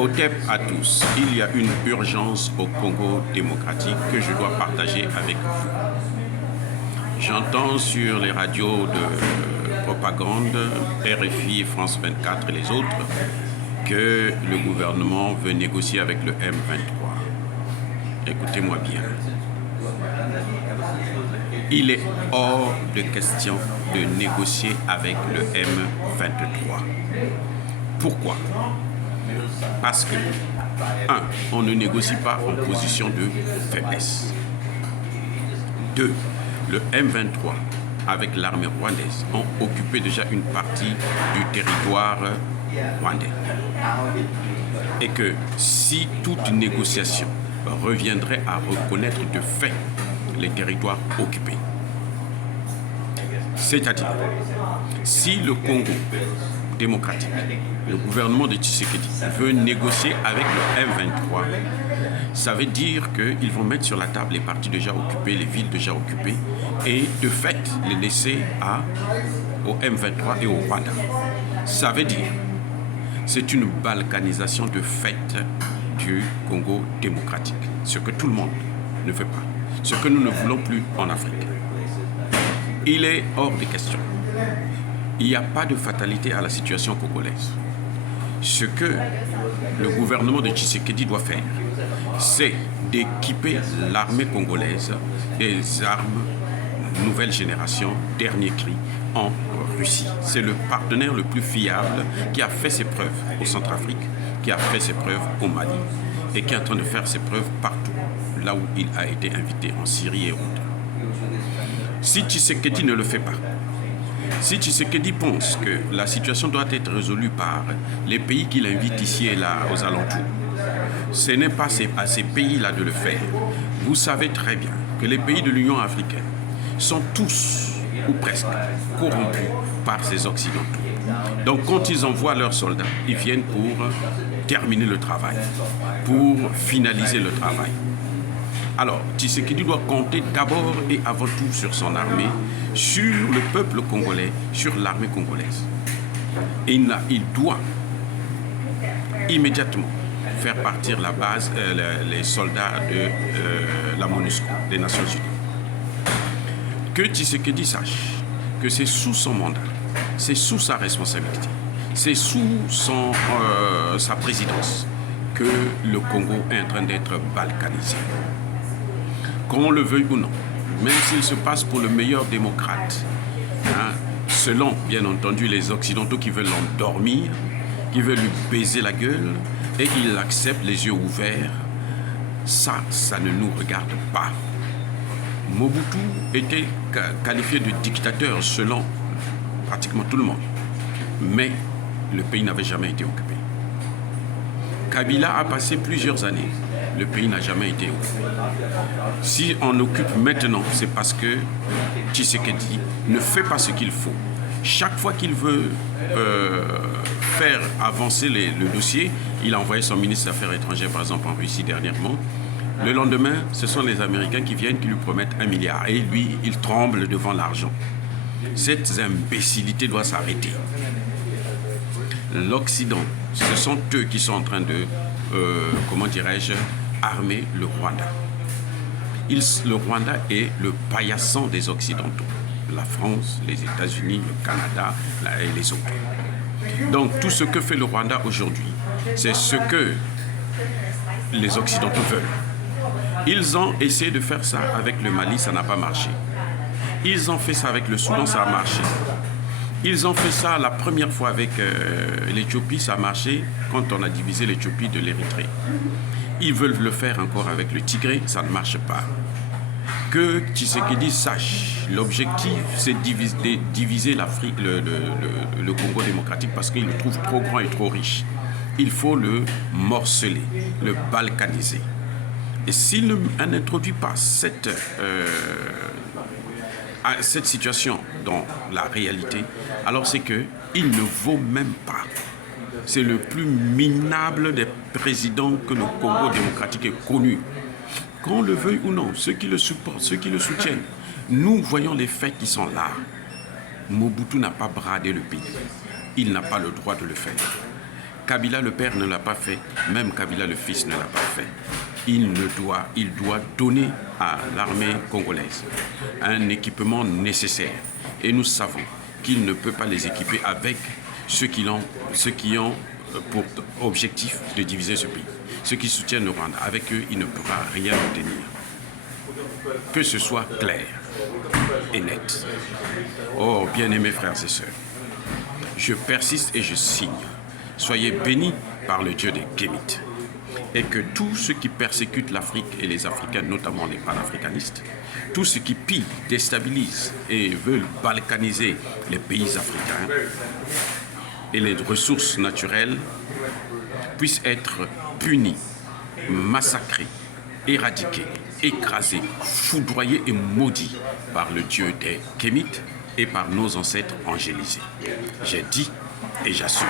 Otep à tous, il y a une urgence au Congo démocratique que je dois partager avec vous. J'entends sur les radios de propagande, RFI, France 24 et les autres, que le gouvernement veut négocier avec le M23. Écoutez-moi bien. Il est hors de question de négocier avec le M23. Pourquoi? Parce que, 1. On ne négocie pas en position de faiblesse. 2. Le M23, avec l'armée rwandaise, ont occupé déjà une partie du territoire rwandais. Et que si toute négociation reviendrait à reconnaître de fait les territoires occupés, c'est-à-dire, si le Congo démocratique, le gouvernement de Tshisekedi veut négocier avec le M23, ça veut dire qu'ils vont mettre sur la table les parties déjà occupées, les villes déjà occupées, et de fait les laisser au M23 et au Rwanda. Ça veut dire, c'est une balkanisation de fait du Congo démocratique, ce que tout le monde ne veut pas, ce que nous ne voulons plus en Afrique. Il est hors de question. Il n'y a pas de fatalité à la situation congolaise. Ce que le gouvernement de Tshisekedi doit faire, c'est d'équiper l'armée congolaise des armes nouvelle génération, dernier cri, en Russie. C'est le partenaire le plus fiable qui a fait ses preuves au Centrafrique, qui a fait ses preuves au Mali et qui est en train de faire ses preuves partout, là où il a été invité, en Syrie et autres. Si Tshisekedi ne le fait pas, si Tshisekedi pense que la situation doit être résolue par les pays qu'il invite ici et là aux alentours, ce n'est pas à ces pays-là de le faire. Vous savez très bien que les pays de l'Union africaine sont tous, ou presque, corrompus par ces Occidentaux. Donc quand ils envoient leurs soldats, ils viennent pour terminer le travail, pour finaliser le travail. Alors, Tshisekedi doit compter d'abord et avant tout sur son armée, sur le peuple congolais, sur l'armée congolaise. Et il doit immédiatement faire partir la base, les soldats de la MONUSCO, des Nations Unies. Que Tshisekedi sache que c'est sous son mandat, c'est sous sa responsabilité, c'est sous sa présidence que le Congo est en train d'être balkanisé. Qu'on le veuille ou non, même s'il se passe pour le meilleur démocrate, selon, bien entendu, les Occidentaux qui veulent l'endormir, qui veulent lui baiser la gueule, et qu'il accepte les yeux ouverts, ça ne nous regarde pas. Mobutu était qualifié de dictateur selon pratiquement tout le monde, mais le pays n'avait jamais été occupé. Kabila a passé plusieurs années. Le pays n'a jamais été occupé. Si on occupe maintenant, c'est parce que Tshisekedi ne fait pas ce qu'il faut. Chaque fois qu'il veut faire avancer le dossier, il a envoyé son ministre des Affaires étrangères, par exemple en Russie dernièrement. Le lendemain, ce sont les Américains qui viennent, qui lui promettent 1 milliard. Et lui, il tremble devant l'argent. Cette imbécilité doit s'arrêter. L'Occident, ce sont eux qui sont en train de, armer le Rwanda. Le Rwanda est le paillasson des Occidentaux. La France, les États-Unis, le Canada et les autres. Donc tout ce que fait le Rwanda aujourd'hui, c'est ce que les Occidentaux veulent. Ils ont essayé de faire ça avec le Mali, ça n'a pas marché. Ils ont fait ça avec le Soudan, ça a marché. Ils ont fait ça la première fois avec l'Éthiopie, ça a marché quand on a divisé l'Éthiopie de l'Érythrée. Ils veulent le faire encore avec le Tigré, ça ne marche pas. Que Tshisekedi sache, l'objectif c'est de diviser l'Afrique, le Congo démocratique parce qu'il le trouve trop grand et trop riche. Il faut le morceler, le balkaniser. Et s'il n'introduit pas cette situation dans la réalité, alors c'est qu'il ne vaut même pas. C'est le plus minable des présidents que le Congo démocratique ait connu. Qu'on le veuille ou non, ceux qui le supportent, ceux qui le soutiennent, nous voyons les faits qui sont là. Mobutu n'a pas bradé le pays. Il n'a pas le droit de le faire. Kabila le père ne l'a pas fait, même Kabila le fils ne l'a pas fait. Il doit donner à l'armée congolaise un équipement nécessaire. Et nous savons qu'il ne peut pas les équiper avec ceux qui ont pour objectif de diviser ce pays. Ceux qui soutiennent le Rwanda, avec eux, il ne pourra rien obtenir. Que ce soit clair et net. Oh, bien-aimés frères et sœurs, je persiste et je signe. Soyez bénis par le Dieu des Kémites. Et que tous ceux qui persécutent l'Afrique et les Africains, notamment les panafricanistes, tous ceux qui pillent, déstabilisent et veulent balkaniser les pays africains et les ressources naturelles puissent être punis, massacrés, éradiqués, écrasés, foudroyés et maudits par le Dieu des Kémites et par nos ancêtres angélisés. J'ai dit et j'assume.